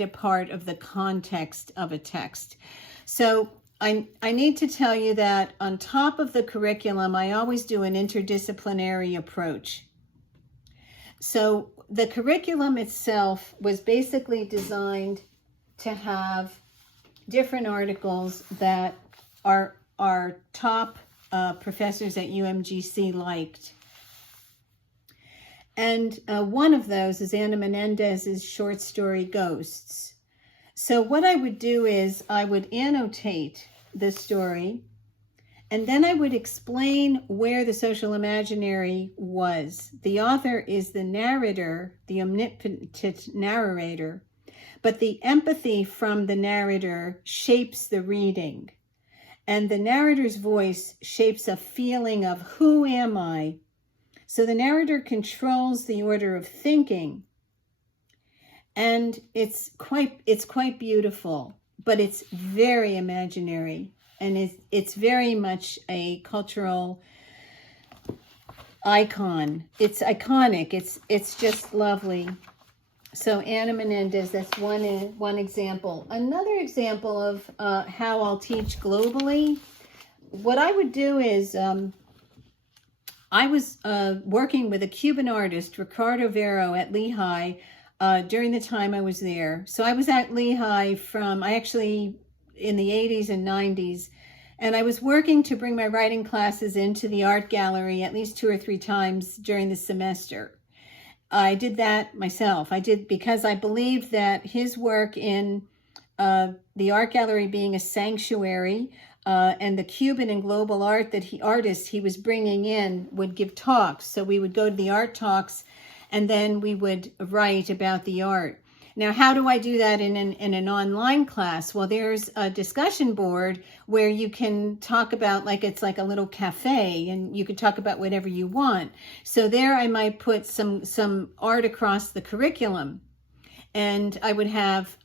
a part of the context of a text. So I need to tell you that on top of the curriculum, I always do an interdisciplinary approach. So the curriculum itself was basically designed to have different articles that our top professors at UMGC liked. And one of those is Ana Menendez's short story, Ghosts. So what I would do is I would annotate the story, and then I would explain where the social imaginary was. The author is the narrator, the omnipotent narrator, but the empathy from the narrator shapes the reading. And the narrator's voice shapes a feeling of who am I? So the narrator controls the order of thinking. And it's quite beautiful, but it's very imaginary, and it's very much a cultural icon. It's iconic. It's just lovely. So Ana Menendez, that's one example. Another example of how I'll teach globally, what I would do is I was working with a Cuban artist, Ricardo Vero, at Lehigh during the time I was there. So I was at Lehigh in the 80s and 90s, and I was working to bring my writing classes into the art gallery at least 2 or 3 times during the semester. I did that myself. I did because I believed that his work in the art gallery being a sanctuary, and the Cuban and global artists he was bringing in would give talks. So we would go to the art talks, and then we would write about the art. Now, how do I do that in an online class? Well, there's a discussion board where you can talk about, it's like a little cafe, and you can talk about whatever you want. So there I might put some art across the curriculum, and I would have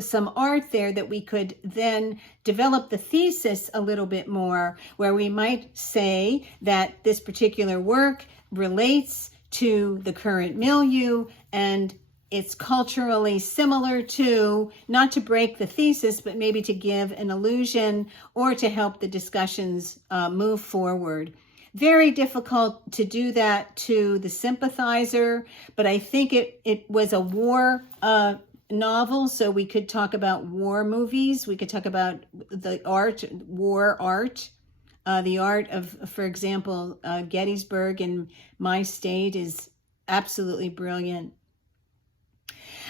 some art there that we could then develop the thesis a little bit more, where we might say that this particular work relates to the current milieu, and it's culturally similar to, not to break the thesis, but maybe to give an illusion or to help the discussions move forward. Very difficult to do that to the Sympathizer, but I think it was a war novel, so we could talk about war movies. We could talk about the art, war art. The art of, for example, Gettysburg in my state is absolutely brilliant.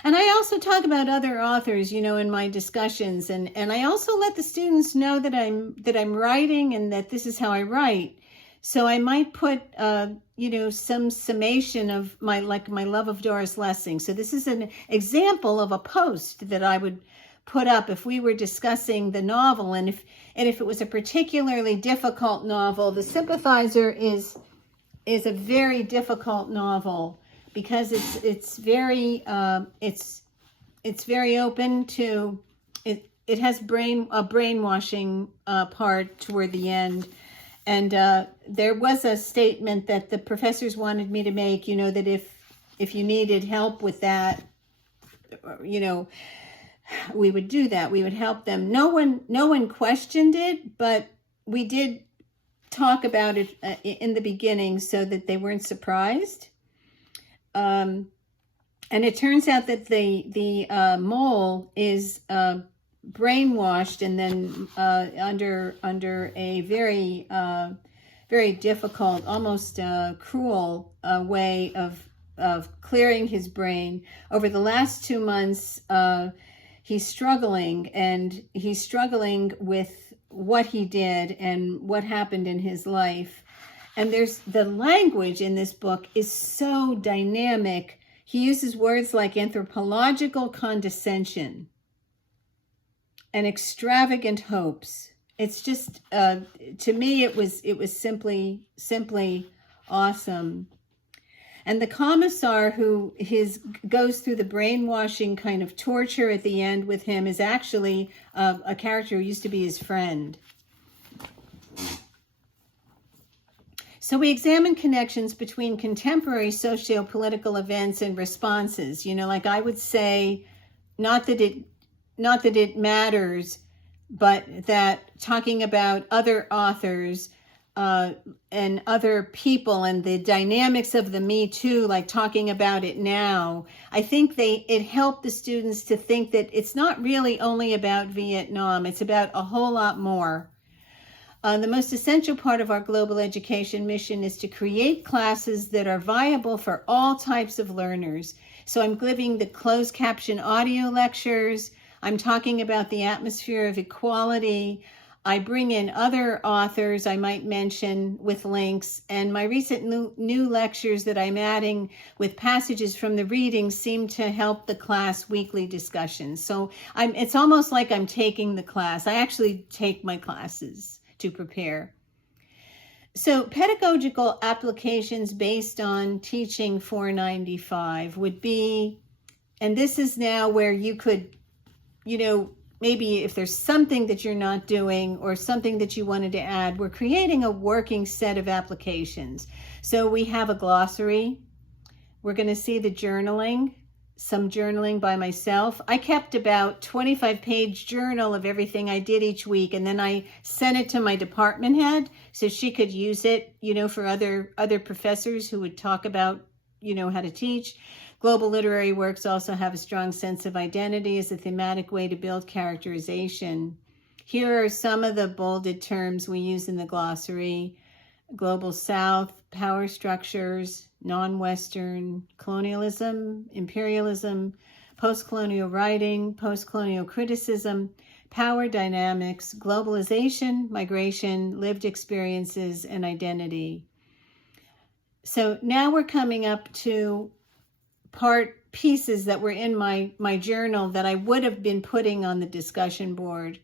And I also talk about other authors, in my discussions, and I also let the students know that I'm writing and that this is how I write. So I might put, some summation of my love of Doris Lessing. So this is an example of a post that I would put up if we were discussing the novel, and if it was a particularly difficult novel. The Sympathizer is a very difficult novel, because it's very open to it. It has a brainwashing part toward the end, and there was a statement that the professors wanted me to make. That if you needed help with that, we would do that. We would help them. No one questioned it, but we did talk about it in the beginning so that they weren't surprised. And it turns out that the mole is brainwashed, and then under a very very difficult, almost cruel way of clearing his brain. Over the last 2 months, he's struggling with what he did and what happened in his life. And there's the language in this book is so dynamic. He uses words like anthropological condescension and extravagant hopes. It's just, to me, it was simply awesome. And the commissar who goes through the brainwashing kind of torture at the end with him is actually a character who used to be his friend. So we examine connections between contemporary socio-political events and responses. I would say, not that it matters, but that talking about other authors and other people and the dynamics of the Me Too, like talking about it now, I think it helped the students to think that it's not really only about Vietnam, it's about a whole lot more. The most essential part of our global education mission is to create classes that are viable for all types of learners. So I'm giving the closed caption audio lectures. I'm talking about the atmosphere of equality. I bring in other authors I might mention with links, and my recent new lectures that I'm adding with passages from the readings seem to help the class weekly discussions. So it's almost like I'm taking the class. I actually take my classes to prepare. So pedagogical applications based on teaching 495 would be, and this is now where you could, maybe if there's something that you're not doing or something that you wanted to add, we're creating a working set of applications. So we have a glossary. We're going to see the journaling, some journaling by myself. I kept about 25-page journal of everything I did each week, and then I sent it to my department head so she could use it, for other professors who would talk about, how to teach. Global literary works also have a strong sense of identity as a thematic way to build characterization. Here are some of the bolded terms we use in the glossary: Global South, power structures, non-Western, colonialism, imperialism, post-colonial writing, post-colonial criticism, power dynamics, globalization, migration, lived experiences, and identity. So now we're coming up to pieces that were in my journal that I would have been putting on the discussion board.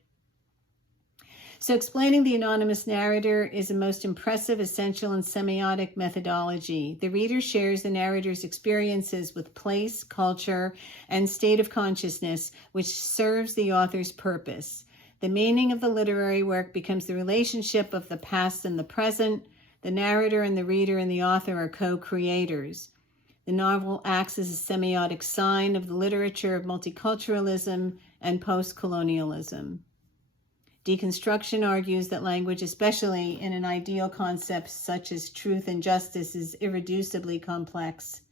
So explaining the anonymous narrator is a most impressive, essential, and semiotic methodology. The reader shares the narrator's experiences with place, culture, and state of consciousness, which serves the author's purpose. The meaning of the literary work becomes the relationship of the past and the present. The narrator and the reader and the author are co-creators. The novel acts as a semiotic sign of the literature of multiculturalism and post-colonialism. Deconstruction argues that language, especially in an ideal concept such as truth and justice, is irreducibly complex.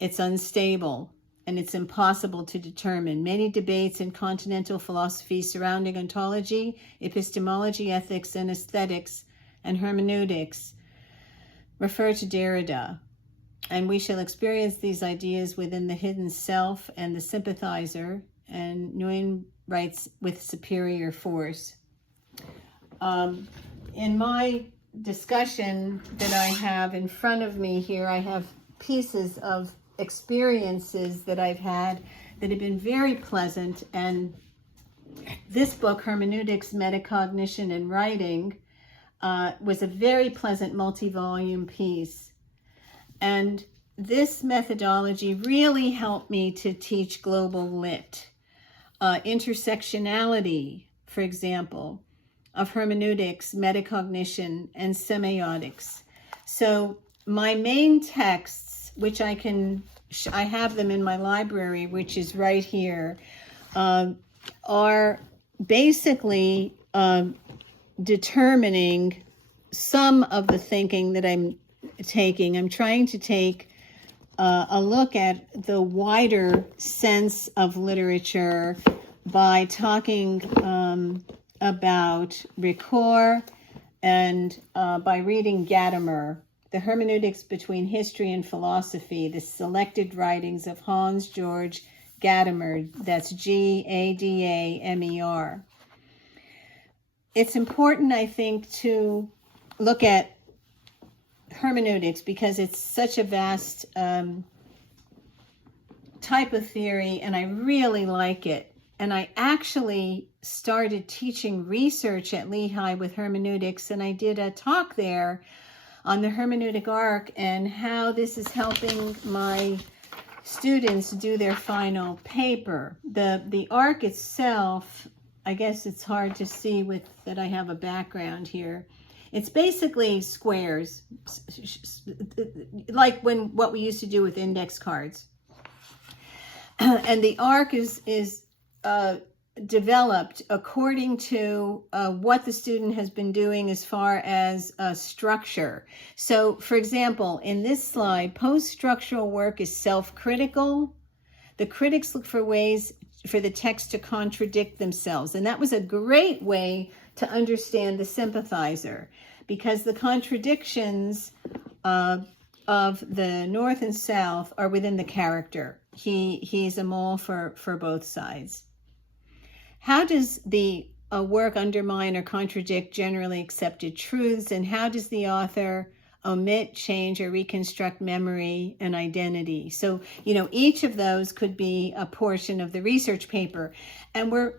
It's unstable, and it's impossible to determine. Many debates in continental philosophy surrounding ontology, epistemology, ethics, and aesthetics, and hermeneutics refer to Derrida. And we shall experience these ideas within the hidden self and the sympathizer, and Nguyen writes with superior force. In my discussion that I have in front of me here, I have pieces of experiences that I've had that have been very pleasant. And this book, Hermeneutics, Metacognition, and Writing, was a very pleasant multi-volume piece. And this methodology really helped me to teach global lit. Intersectionality, for example, of hermeneutics, metacognition, and semiotics. So my main texts, which I have them in my library, which is right here, are basically determining some of the thinking that I'm taking. I'm trying to take a look at the wider sense of literature by talking about Ricoeur and by reading Gadamer, The Hermeneutics Between History and Philosophy, the selected writings of Hans Georg Gadamer. That's Gadamer. It's important, I think, to look at hermeneutics because it's such a vast type of theory, and I really like it. And I actually started teaching research at Lehigh with hermeneutics, and I did a talk there on the hermeneutic arc and how this is helping my students do their final paper. The arc itself, I guess it's hard to see with that I have a background here. It's basically squares, like what we used to do with index cards. and the arc is developed according to what the student has been doing as far as structure. So, for example, in this slide, post-structural work is self-critical. The critics look for ways for the text to contradict themselves. And that was a great way to understand the sympathizer, because the contradictions of the North and South are within the character. He's a mole for both sides. How does the work undermine or contradict generally accepted truths? And how does the author omit, change, or reconstruct memory and identity? So, each of those could be a portion of the research paper. And we're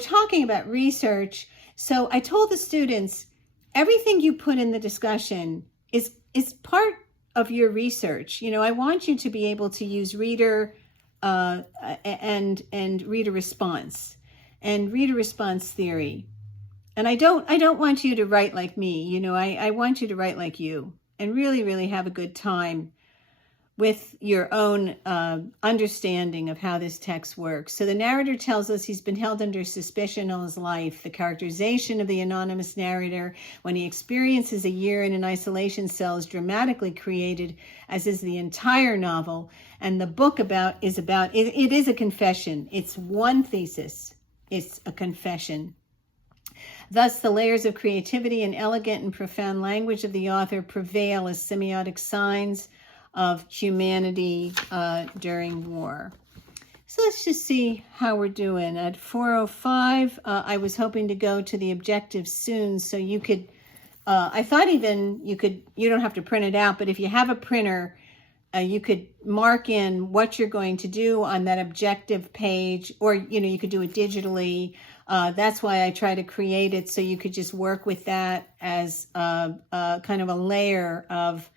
talking about research. So I told the students, everything you put in the discussion is part of your research. I want you to be able to use reader and reader response and reader response theory. And I don't want you to write like me. I want you to write like you and really, really have a good time with your own understanding of how this text works. So the narrator tells us he's been held under suspicion all his life. The characterization of the anonymous narrator when he experiences a year in an isolation cell is dramatically created, as is the entire novel. And the book it is a confession. It's one thesis. It's a confession. Thus, the layers of creativity and elegant and profound language of the author prevail as semiotic signs of humanity during war. So let's just see how we're doing. At 4:05, I was hoping to go to the objectives soon, so you could, I thought even you don't have to print it out, but if you have a printer, you could mark in what you're going to do on that objective page, or, you could do it digitally. That's why I try to create it so you could just work with that as kind of a layer of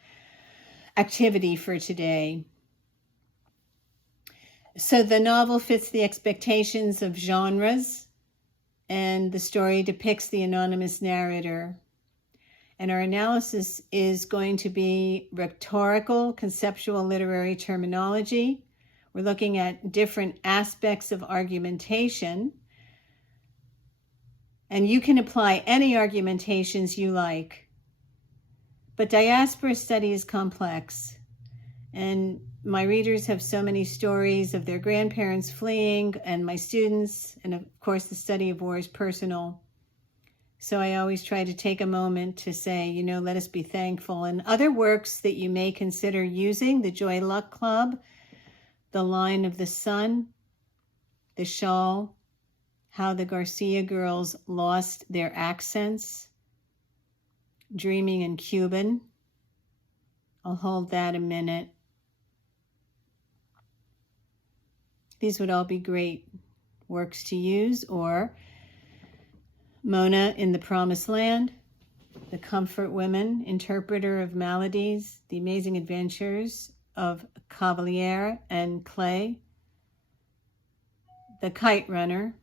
activity for today. So the novel fits the expectations of genres, and the story depicts the anonymous narrator. And our analysis is going to be rhetorical, conceptual, literary terminology. We're looking at different aspects of argumentation. And you can apply any argumentations you like. But diaspora study is complex. And my readers have so many stories of their grandparents fleeing, and my students, and of course the study of war is personal. So I always try to take a moment to say, let us be thankful. And other works that you may consider using: the Joy Luck Club, The Line of the Sun, The Shawl, How the Garcia Girls Lost Their Accents, Dreaming in Cuban. I'll hold that a minute. These would all be great works to use. Or Mona in the Promised Land, The Comfort Women, Interpreter of Maladies, The Amazing Adventures of Cavalier and Clay, The Kite Runner,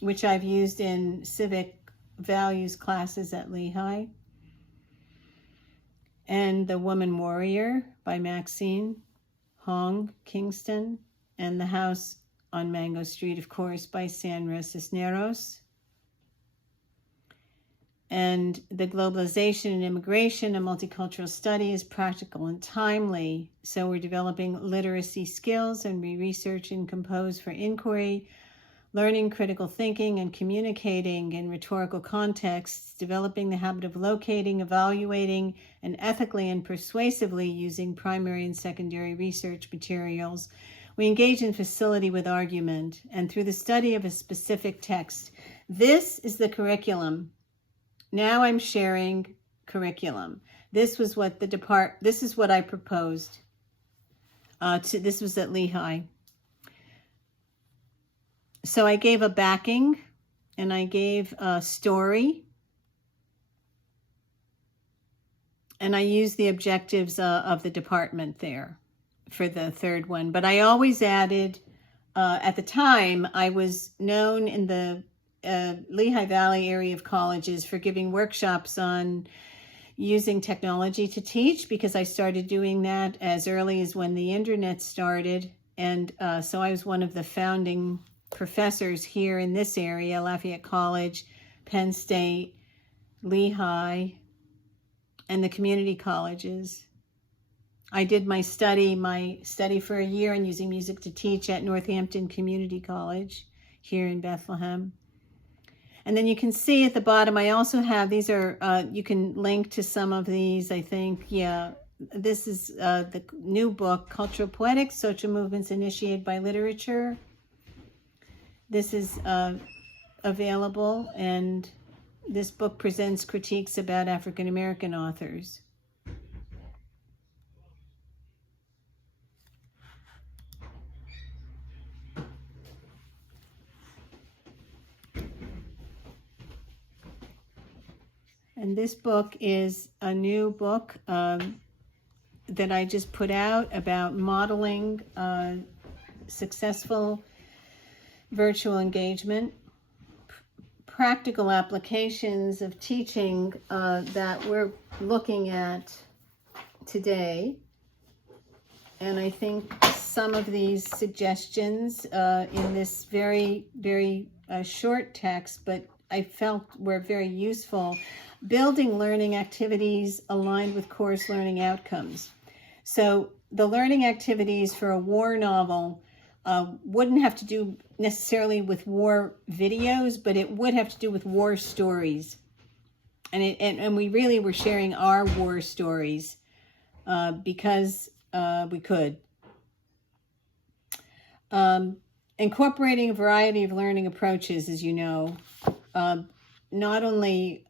which I've used in civic values classes at Lehigh, and The Woman Warrior by Maxine Hong Kingston, and The House on Mango Street, of course, by Sandra Cisneros. And The Globalization and Immigration, a Multicultural Study, is practical and timely. So we're developing literacy skills, and we research and compose for inquiry, learning critical thinking and communicating in rhetorical contexts, developing the habit of locating, evaluating, and ethically and persuasively using primary and secondary research materials. We engage in facility with argument and through the study of a specific text. This is the curriculum. Now I'm sharing curriculum. This was what this is what I proposed. This was at Lehigh. So I gave a backing, and I gave a story, and I used the objectives of the department there for the third one. But I always added, at the time, I was known in the Lehigh Valley area of colleges for giving workshops on using technology to teach, because I started doing that as early as when the internet started. And so I was one of the founding professors here in this area, Lafayette College, Penn State, Lehigh, and the community colleges. I did my study for a year in using music to teach at Northampton Community College here in Bethlehem. And then you can see at the bottom, I also have, these are, you can link to some of these, I think. Yeah, this is the new book, Cultural Poetics, Social Movements Initiated by Literature. This is available, and this book presents critiques about African American authors. And this book is a new book that I just put out about modeling successful virtual engagement, practical applications of teaching that we're looking at today. And I think some of these suggestions in this very, very short text, but I felt were very useful. Building learning activities aligned with course learning outcomes. So the learning activities for a war novel wouldn't have to do necessarily with war videos, but it would have to do with war stories. And we really were sharing our war stories because we could. Incorporating a variety of learning approaches, as you know, not only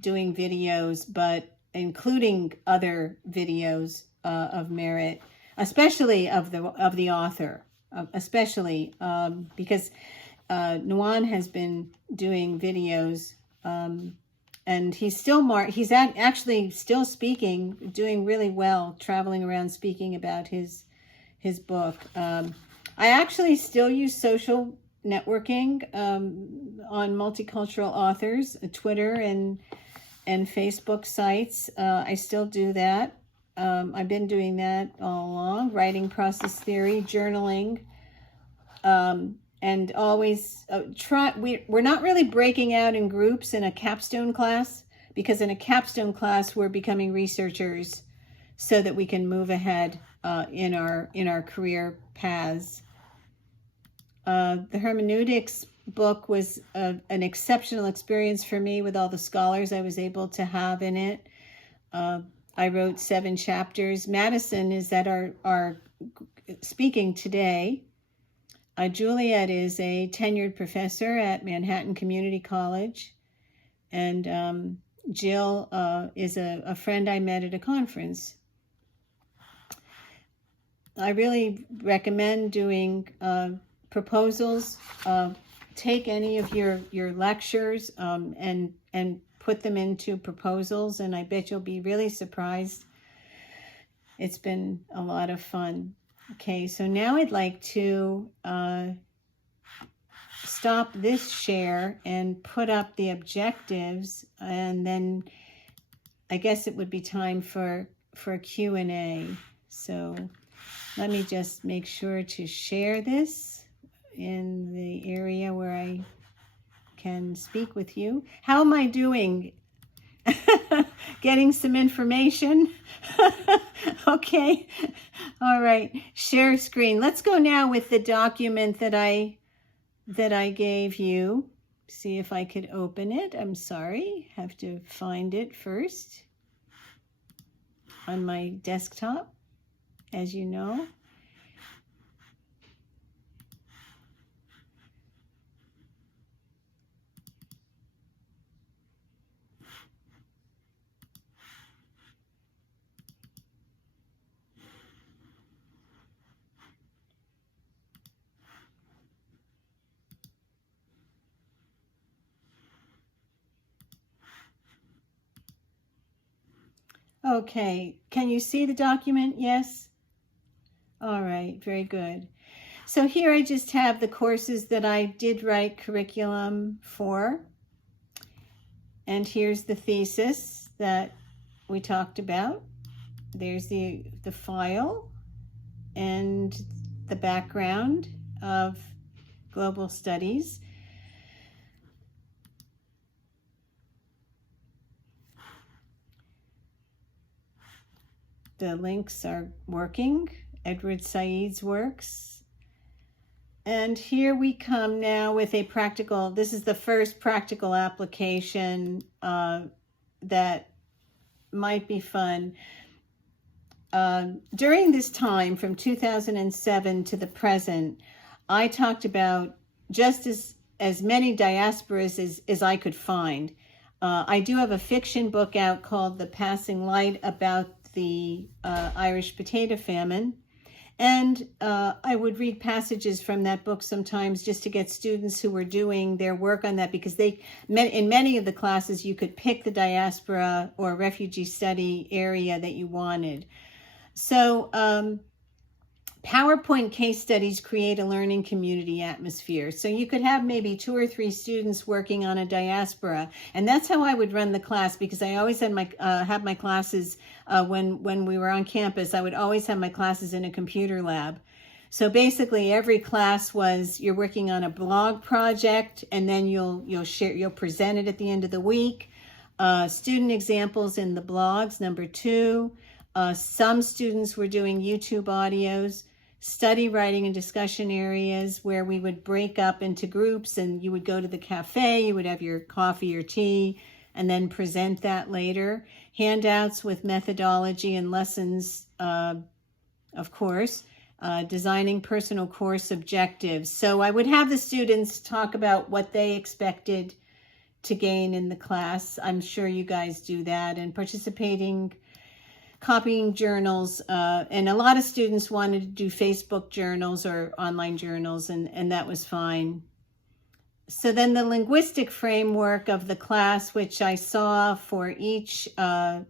doing videos, but including other videos of merit, especially of the author, especially because Nuwan has been doing videos, and he's actually still speaking, doing really well, traveling around speaking about his book. I actually still use social networking on multicultural authors, Twitter and Facebook sites. I still do that. I've been doing that all along, writing process theory, journaling, and always we're not really breaking out in groups in a capstone class, because in a capstone class we're becoming researchers so that we can move ahead in our career paths. The hermeneutics book was an exceptional experience for me with all the scholars I was able to have in it. I wrote 7 chapters. Madison is at our speaking today. Juliet is a tenured professor at Manhattan Community College. And Jill is a friend I met at a conference. I really recommend doing proposals. Take any of your lectures and put them into proposals, and I bet you'll be really surprised. It's been a lot of fun. Okay, so now I'd like to stop this share and put up the objectives, and then I guess it would be time for a Q&A. So let me just make sure to share this in the area where I can speak with you. How am I doing? Getting some information? Okay. All right. Share screen. Let's go now with the document that I gave you. See if I could open it. I'm sorry. Have to find it first on my desktop, as you know. Okay, can you see the document? Yes? All right, very good. So here I just have the courses that I did write curriculum for. And here's the thesis that we talked about. There's the file. And the background of global studies. The links are working. Edward Said's works. And here we come now with a practical, this is the first practical application that might be fun. During this time, from 2007 to the present, I talked about just as many diasporas as I could find. I do have a fiction book out called The Passing Light about the Irish potato famine. And I would read passages from that book sometimes just to get students who were doing their work on that, because in many of the classes you could pick the diaspora or refugee study area that you wanted. So PowerPoint case studies create a learning community atmosphere. So you could have maybe 2 or 3 students working on a diaspora, and that's how I would run the class, because I always had have my classes when we were on campus. I would always have my classes in a computer lab. So basically, every class was you're working on a blog project, and then you'll present it at the end of the week. Student examples in the blogs, number 2. Some students were doing YouTube audios. Study, writing, and discussion areas where we would break up into groups, and you would go to the cafe, you would have your coffee or tea, and then present that later. Handouts with methodology and lessons, of course. Designing personal course objectives. So I would have the students talk about what they expected to gain in the class. I'm sure you guys do that. And participating, copying journals, and a lot of students wanted to do Facebook journals or online journals, and that was fine. So then the linguistic framework of the class, which I saw for each of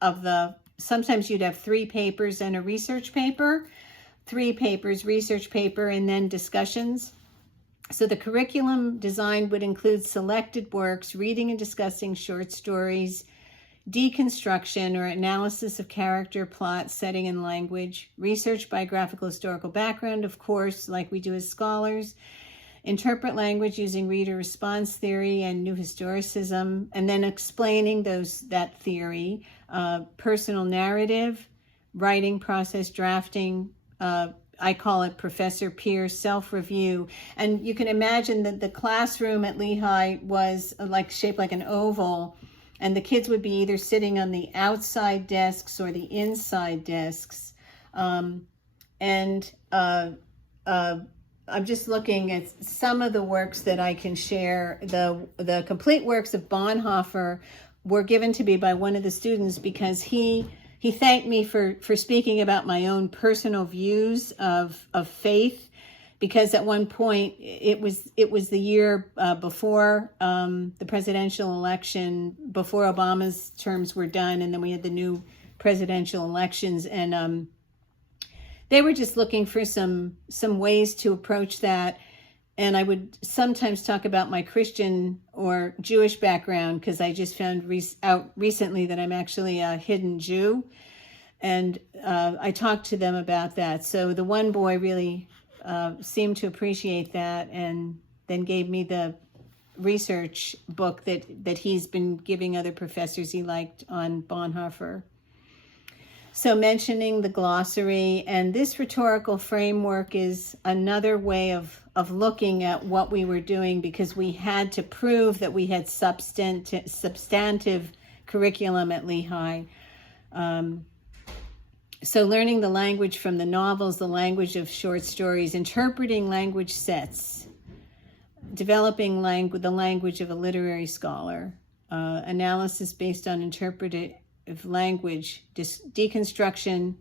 the, sometimes you'd have 3 papers and a research paper, 3 papers, research paper, and then discussions. So the curriculum design would include selected works, reading and discussing short stories, deconstruction or analysis of character, plot, setting, and language, research, biographical, historical background, of course, like we do as scholars, interpret language using reader response theory and new historicism, and then explaining that theory, personal narrative, writing process, drafting, I call it Professor Pierce self-review. And you can imagine that the classroom at Lehigh was shaped like an oval, and the kids would be either sitting on the outside desks or the inside desks. I'm just looking at some of the works that I can share. The complete works of Bonhoeffer were given to me by one of the students because he thanked me for speaking about my own personal views of faith, because at one point it was the year before the presidential election, before Obama's terms were done, and then we had the new presidential elections, and they were just looking for some ways to approach that. And I would sometimes talk about my Christian or Jewish background, because I just found out recently that I'm actually a hidden Jew. And I talked to them about that. So the one boy really seemed to appreciate that, and then gave me the research book that he's been giving other professors he liked on Bonhoeffer. So mentioning the glossary, and this rhetorical framework is another way of looking at what we were doing, because we had to prove that we had substantive curriculum at Lehigh. So learning the language from the novels, the language of short stories, interpreting language sets, developing the language of a literary scholar, analysis based on interpretive language, deconstruction,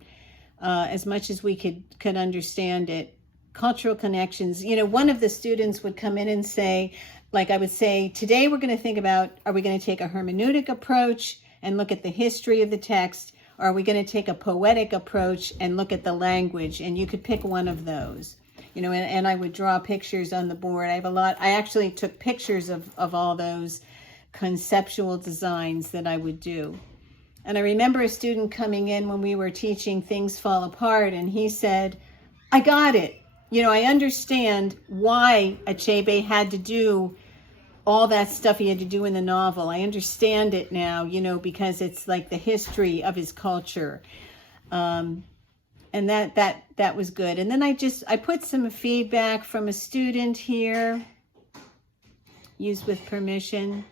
as much as we could understand it, cultural connections. One of the students would come in and say, I would say, today we're going to think about, are we going to take a hermeneutic approach and look at the history of the text, or are we going to take a poetic approach and look at the language? And you could pick one of those. And I would draw pictures on the board. I actually took pictures of all those conceptual designs that I would do. And I remember a student coming in when we were teaching Things Fall Apart, and he said, I got it. You know, I understand why Achebe had to do all that stuff he had to do in the novel. I understand it now, you know, because it's like the history of his culture. And that was good. And then I put some feedback from a student here, used with permission.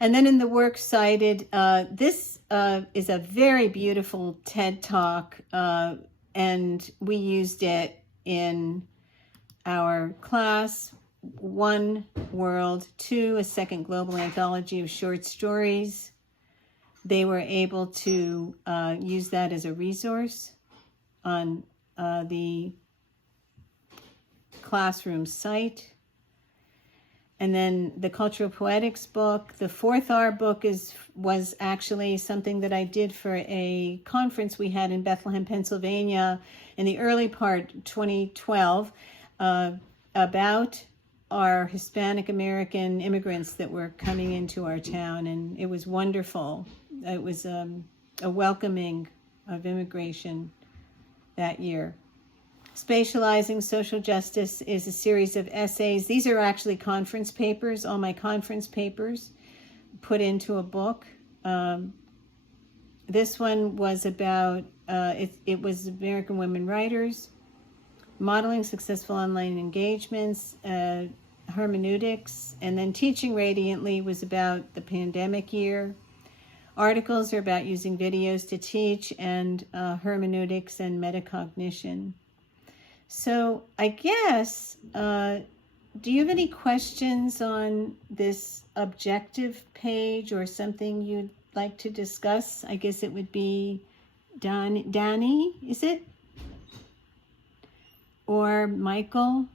And then in the works cited, this is a very beautiful TED Talk, and we used it in our class. 1 World, 2, a second global anthology of short stories. They were able to use that as a resource on the classroom site. And then the Cultural Poetics book, the 4th R book was actually something that I did for a conference we had in Bethlehem, Pennsylvania in the early part, 2012, about our Hispanic American immigrants that were coming into our town. And it was wonderful. It was a welcoming of immigration that year. Spatializing Social Justice is a series of essays. These are actually conference papers, all my conference papers put into a book. This one was about, it was American women writers, modeling successful online engagements, hermeneutics, and then Teaching Radiantly was about the pandemic year. Articles are about using videos to teach, and hermeneutics and metacognition. So I guess, do you have any questions on this objective page or something you'd like to discuss? I guess it would be Danny, is it? Or Michael?